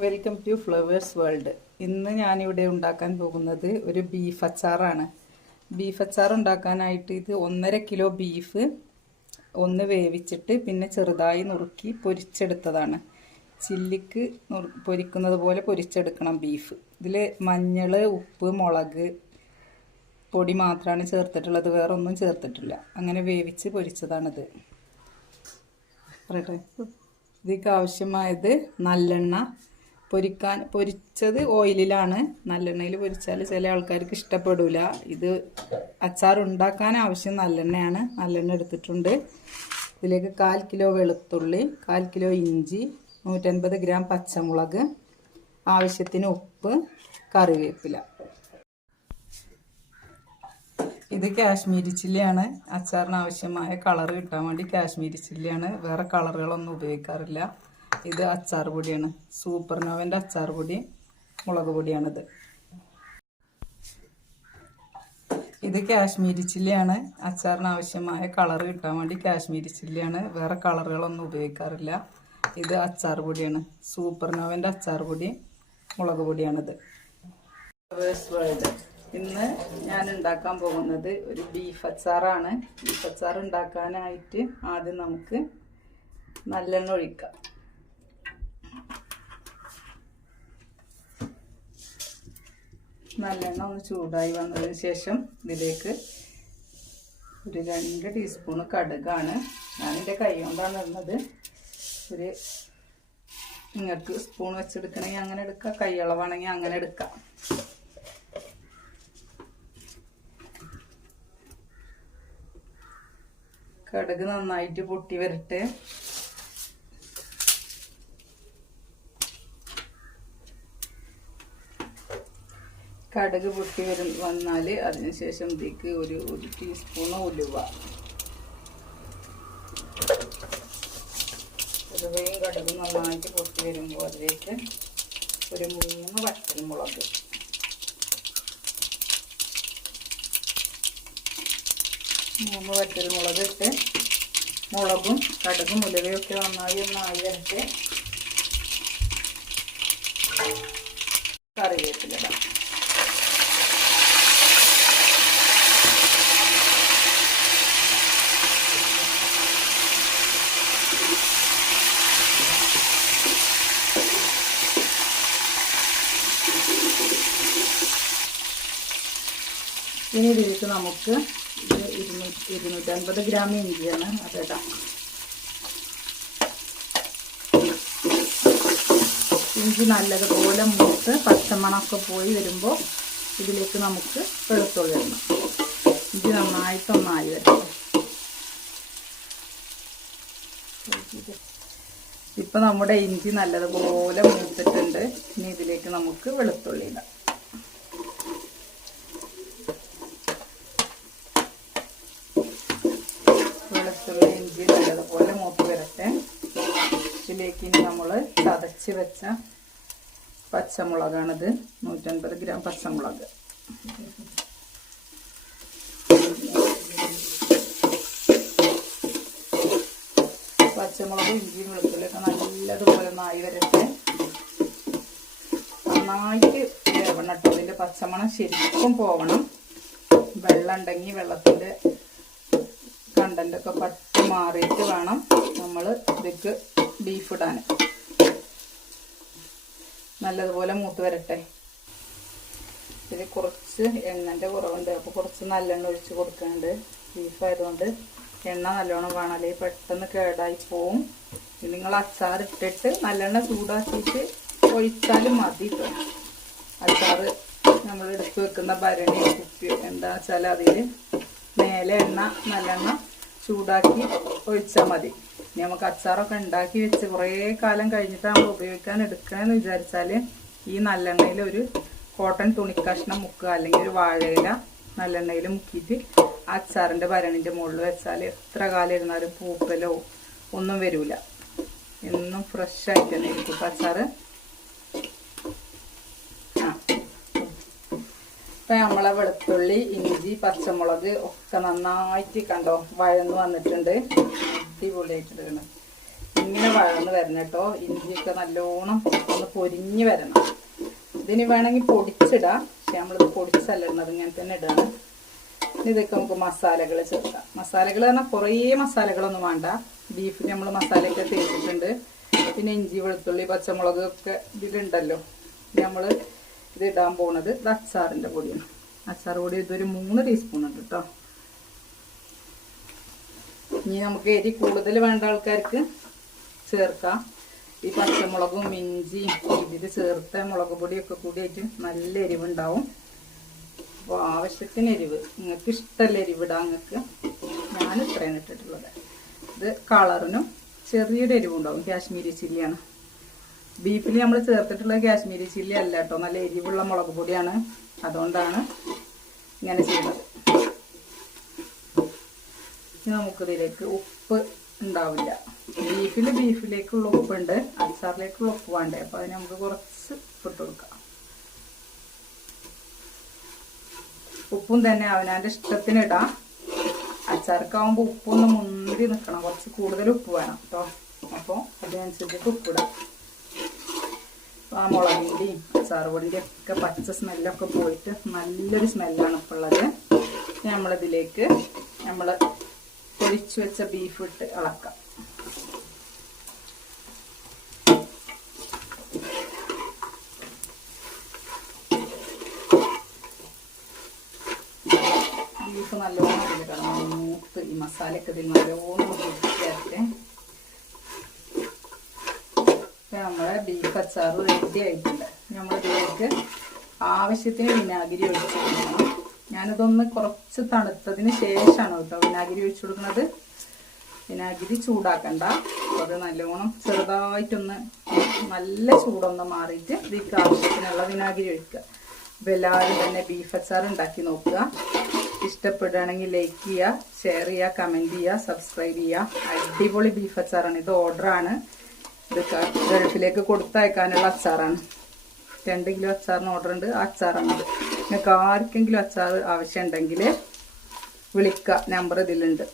Welcome to flowers world. ഇന്ന് ഞാനിവിടെ ഉണ്ടാക്കാൻ പോകുന്നത് ഒരു ബീഫ് അച്ചാറാണ്. ബീഫ് അച്ചാർ ഉണ്ടാക്കാനായിട്ട് ഇത് 1.5 കിലോ ബീഫ് ഒന്ന് വേവിച്ചിട്ട് പിന്നെ ചെറുതായി നുറുക്കി പൊരിച്ചെടുത്തതാണ്. ചില്ലിക്ക് പൊരിക്കുന്നത് പോലെ പൊരിച്ചെടുക്കണം ബീഫ്. ഇതിൽ മഞ്ഞൾ, ഉപ്പ്, മുളക് പൊടി മാത്രമാണ് ചേർത്തിട്ടുള്ളത്, വേറെ ഒന്നും ചേർത്തിട്ടില്ല. അങ്ങനെ വേവിച്ച് പൊരിച്ചതാണിത്. പറയട്ടെ. ഇതിലേക്ക് ആവശ്യമായത് നല്ലെണ്ണ. പൊരിച്ചത് ഓയിലിലാണ്. നല്ലെണ്ണയിൽ പൊരിച്ചാൽ ചില ആൾക്കാർക്ക് ഇഷ്ടപ്പെടില്ല. ഇത് അച്ചാർ ഉണ്ടാക്കാൻ ആവശ്യം നല്ലെണ്ണയാണ്. നല്ലെണ്ണ എടുത്തിട്ടുണ്ട്. ഇതിലേക്ക് 1/4 കിലോ വെളുത്തുള്ളി, 1/4 കിലോ ഇഞ്ചി, 150 ഗ്രാം പച്ചമുളക്, ആവശ്യത്തിന് ഉപ്പ്, കറിവേപ്പില. ഇത് കാശ്മീരി ചില്ലിയാണ്. അച്ചാറിന് ആവശ്യമായ കളർ കിട്ടാൻ വേണ്ടി കാശ്മീരി ചില്ലിയാണ്. വേറെ കളറുകളൊന്നും ഉപയോഗിക്കാറില്ല. ഇത് അച്ചാർ പൊടിയാണ്. സൂപ്പർ നോവൻ്റെ അച്ചാർ പൊടി, മുളക് പൊടിയാണിത്. ഇത് കാശ്മീരി ചില്ലിയാണ്. അച്ചാറിന് ആവശ്യമായ കളർ കിട്ടാൻ വേണ്ടി കാശ്മീരി ചില്ലിയാണ്. വേറെ കളറുകളൊന്നും ഉപയോഗിക്കാറില്ല. ഇത് അച്ചാർ പൊടിയാണ്. സൂപ്പർ നോവൻ്റെ അച്ചാർ പൊടി, മുളക് പൊടിയാണിത്. ഇന്ന് ഞാൻ ഉണ്ടാക്കാൻ പോകുന്നത് ഒരു ബീഫ് അച്ചാറാണ്. ബീഫ് അച്ചാർ ഉണ്ടാക്കാനായിട്ട് ആദ്യം നമുക്ക് നല്ലെണ്ണ ഒഴിക്കാം. നല്ലെണ്ണ ഒന്ന് ചൂടായി വന്നതിന് ശേഷം ഇതിലേക്ക് ഒരു 2 ടീസ്പൂണ് കടുകാണ്. ഞാനെൻ്റെ കൈ കൊണ്ടാണ് ഇടുന്നത്. ഒരു നിങ്ങൾക്ക് സ്പൂൺ വെച്ചെടുക്കണമെങ്കിൽ അങ്ങനെ എടുക്കാം, കൈയളവാണെങ്കിൽ അങ്ങനെ എടുക്കാം. കടുക് നന്നായിട്ട് പൊട്ടി വരട്ടെ. കടുക് പൊട്ടി വന്നാൽ അതിനുശേഷം ഇതിലേക്ക് ഒരു ടീസ്പൂണ് ഉലുവ. ഉലുവയും കടുകും നന്നായിട്ട് പൊട്ടി വരുമ്പോൾ അതിലേക്ക് ഒരു 3 വറ്റൽമുളക്, വറ്റൽമുളക് ഇട്ട് മുളകും കടുകും ഉലുവയും ഒക്കെ നന്നായി ഒന്നായി വരട്ടെ. കറിവേപ്പിലിടാം. ഇനി ഇതിലേക്ക് നമുക്ക് 250 ഗ്രാം ഇഞ്ചിയാണ്, അതിടാം. ഇഞ്ചി നല്ലതുപോലെ മൂത്ത് പച്ചമണമൊക്കെ പോയി വരുമ്പോൾ ഇതിലേക്ക് നമുക്ക് വെളുത്തുള്ളി ഇടണം. ഇഞ്ചി നന്നായിട്ടൊന്നായി വരണം. ഇപ്പം നമ്മുടെ ഇഞ്ചി നല്ലതുപോലെ മൂത്തിട്ടുണ്ട്. ഇനി ഇതിലേക്ക് നമുക്ക് വെളുത്തുള്ളി ഇടാം. വെളുത്തുള്ളി ഇഞ്ചി നല്ലതുപോലെ മൂത്ത് വരട്ടെ. ഇതിലേക്ക് ഇനി നമ്മൾ ചതച്ച് വെച്ച പച്ചമുളകാണിത്. 150 ഗ്രാം പച്ചമുളക്. പച്ചമുളകും ഇഞ്ചിയും വെളുത്തുള്ളിയൊക്കെ നല്ലതുപോലെ നായി വരട്ടെ. നന്നായിട്ട് വേവണം കേട്ടോ. അതിൻ്റെ പച്ചമണം ശരിക്കും പോവണം. വെള്ളം ഉണ്ടെങ്കിൽ വെള്ളത്തിൻ്റെ കണ്ടൻ്റൊക്കെ പറ്റി മാറിയിട്ട് വേണം നമ്മൾ ഇതിലേക്ക് ബീഫ് ഇടാൻ. നല്ലതുപോലെ മൂത്ത് വരട്ടെ. ഇതിൽ കുറച്ച് എണ്ണൻ്റെ കുറവുണ്ട്, അപ്പോൾ കുറച്ച് നല്ലെണ്ണ ഒഴിച്ച് കൊടുക്കാനുണ്ട്. ബീഫായതുകൊണ്ട് എണ്ണ നല്ലോണം വേണം, അല്ലെങ്കിൽ പെട്ടെന്ന് കേടായി പോവും. നിങ്ങൾ അച്ചാർ ഇട്ടിട്ട് നല്ലെണ്ണ ചൂടാക്കിയിട്ട് ഒഴിച്ചാലും മതി കേട്ടോ. അച്ചാർ നമ്മൾ എടുത്ത് വെക്കുന്ന ഭരണി കുപ്പി എന്താ വെച്ചാൽ അതിൽ മേലെ എണ്ണ നല്ലെണ്ണ ചൂടാക്കി ഒഴിച്ചാൽ മതി. ഇനി നമുക്ക് അച്ചാറൊക്കെ ഉണ്ടാക്കി വെച്ച് കുറേ കാലം കഴിഞ്ഞിട്ട് നമ്മൾ ഉപയോഗിക്കാൻ എടുക്കണമെന്ന് വിചാരിച്ചാൽ ഈ നല്ലെണ്ണയിൽ ഒരു കോട്ടൺ തുണിക്കഷ്ണം മുക്കുക, അല്ലെങ്കിൽ ഒരു വാഴയില നല്ലെണ്ണയിൽ മുക്കിയിട്ട് അച്ചാറിൻ്റെ ഭരണിൻ്റെ മുകളിൽ വെച്ചാൽ എത്ര കാലം ഇരുന്നാലും പൂപ്പലോ ഒന്നും വരില്ല. എന്നും ഫ്രഷ് ആയിട്ട് തന്നെ ഇരിക്കും അച്ചാറ്. ഇപ്പം നമ്മളെ വെളുത്തുള്ളി, ഇഞ്ചി, പച്ചമുളക് ഒക്കെ നന്നായിട്ട് കണ്ടോ വഴന്ന് വന്നിട്ടുണ്ട്. അടിപൊളിയായിട്ട് ഇടണം. ഇനി ഇങ്ങനെ വഴന്ന് വരണം കേട്ടോ. ഇഞ്ചിയൊക്കെ നല്ലോണം ഒന്ന് പൊരിഞ്ഞ് വരണം. ഇതിന് വേണമെങ്കിൽ പൊടിച്ചിടാം, പക്ഷെ നമ്മളിത് പൊടിച്ചല്ല ഇടുന്നത്, ഇങ്ങനെ തന്നെ ഇടാണ്. ഇതൊക്കെ നമുക്ക് മസാലകൾ ചേർക്കാം. മസാലകൾ പറഞ്ഞാൽ കുറേ മസാലകളൊന്നും വേണ്ട. ബീഫിന് നമ്മൾ മസാലയൊക്കെ തേച്ചിട്ടുണ്ട്. പിന്നെ ഇഞ്ചി വെളുത്തുള്ളി പച്ചമുളക് ഒക്കെ ഇതിലുണ്ടല്ലോ. നമ്മൾ ഇത് ഇടാൻ പോകുന്നത് ഇത് അച്ചാറിൻ്റെ പൊടിയാണ്. അച്ചാർ പൊടി ഇതൊരു 3 ടീസ്പൂൺ ഉണ്ട് കേട്ടോ. ഇനി നമുക്ക് എരി കൂടുതൽ വേണ്ട ആൾക്കാർക്ക് ചേർക്കാം. ഈ പച്ചമുളകും ഇഞ്ചി ഇതിൽ ചേർത്ത മുളക് പൊടിയൊക്കെ കൂടിയായിട്ട് നല്ല എരിവുണ്ടാവും. അപ്പോൾ ആവശ്യത്തിന് എരിവ്, നിങ്ങൾക്ക് ഇഷ്ടമല്ല എരിവിടാം. നിങ്ങൾക്ക് ഞാൻ ഇത്രയാണ് ഇട്ടിട്ടുള്ളത്. ഇത് കളറിനും ചെറിയൊരു എരിവുണ്ടാവും. കാശ്മീരി ചില്ലിയാണ്. ബീഫിൽ നമ്മൾ ചേർത്തിട്ടുള്ള കാശ്മീരി ചില്ലി അല്ല കേട്ടോ, നല്ല എരിവുള്ള മുളക് പൊടിയാണ്. അതുകൊണ്ടാണ് ഇങ്ങനെ ചെയ്യുന്നത്. ഇനി നമുക്കിതിലേക്ക് ഉപ്പ് ഉണ്ടാവില്ല. ബീഫിലേക്കുള്ള ഉപ്പുണ്ട്, അച്ചാറിലേക്കുള്ള ഉപ്പ് വേണ്ടേ. അപ്പോൾ അതിന് നമുക്ക് കുറച്ച് ഉപ്പിട്ട് കൊടുക്കാം. ഉപ്പും തന്നെ അവനാൻ്റെ ഇഷ്ടത്തിന് ഇടാം. അച്ചാർക്കാവുമ്പോൾ ഉപ്പൊന്ന് മുന്തി നിൽക്കണം, കുറച്ച് കൂടുതൽ ഉപ്പ് വേണം കേട്ടോ. അപ്പോൾ അതിനനുസരിച്ചിട്ട് ഉപ്പിടാം. ആ മുളകിൻ്റെയും അച്ചാർ പൊടിൻ്റെയും ഒക്കെ പച്ച സ്മെല്ലൊക്കെ പോയിട്ട് നല്ലൊരു സ്മെല്ലാണ് ഇപ്പോൾ ഉള്ളത്. നമ്മളിതിലേക്ക് നമ്മൾ പൊരിച്ചു വെച്ച ബീഫ് ഇട്ട് ഇളക്കാം. ബീഫ് നല്ലോണം ഇതിൽ കിടന്നു മൂത്ത് ഈ മസാലയൊക്കെ ഇതിൽ നല്ലോണം ചേർത്ത് നമ്മളെ ബീഫ് അച്ചാർ റെഡി ആയിട്ടുണ്ട്. നമ്മളിതിലേക്ക് ആവശ്യത്തിന് വിനാഗിരി ഒഴിച്ചു കൊടുക്കണം. ഞാനിതൊന്ന് കുറച്ച് തണുത്തതിന് ശേഷമാണ് കേട്ടോ വിനാഗിരി ഒഴിച്ചു കൊടുക്കുന്നത്. വിനാഗിരി ചൂടാക്കണ്ട, അത് നല്ലോണം ചെറുതായിട്ടൊന്ന് നല്ല ചൂടൊന്ന് മാറിയിട്ട് ഇതിലേക്ക് ആവശ്യത്തിനുള്ള വിനാഗിരി ഒഴിക്കുക. അപ്പോൾ എല്ലാവരും തന്നെ ബീഫ് അച്ചാർ ഉണ്ടാക്കി നോക്കുക. ഇഷ്ടപ്പെടുകയാണെങ്കിൽ ലൈക്ക് ചെയ്യുക, ഷെയർ ചെയ്യുക, കമൻറ്റ് ചെയ്യുക, സബ്സ്ക്രൈബ് ചെയ്യുക. അടിപൊളി ബീഫ് അച്ചാറാണ്. ഇത് ഓർഡറാണ്. ഇത് ഗൾഫിലേക്ക് കൊടുത്തയക്കാനുള്ള അച്ചാറാണ്. 2 കിലോ അച്ചാറിന് ഓർഡർ ഉണ്ട്. ആ അച്ചാറാണത്. നിങ്ങൾക്ക് ആർക്കെങ്കിലും അച്ചാർ ആവശ്യമുണ്ടെങ്കിൽ വിളിക്കുക, നമ്പർ ഇതിലുണ്ട്.